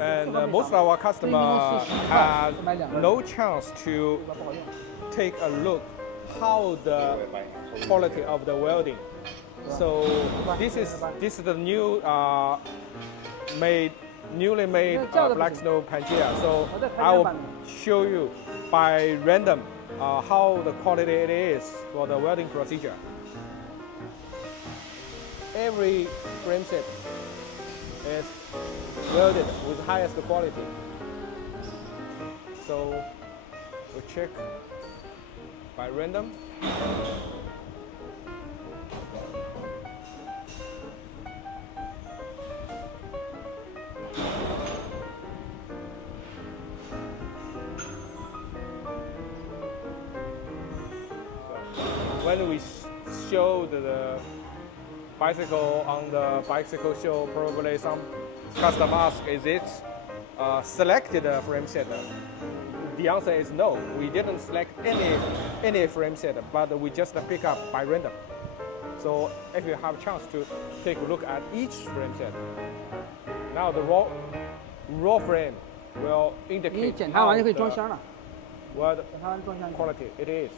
And most of our customers have no chance to take a look how the quality of the welding. So this is the new newly made black snow Pangaea. So I will show you by random how the quality it is for the welding procedure. Every frame set is welded with highest quality. So we check by random. When we show the bicycle on the bicycle show, probably some customer ask, is it selected frame set? The answer is no. We didn't select any frame set, but we just pick up by random. So if you have a chance to take a look at each frame set, now the raw frame will indicate how the quality it is.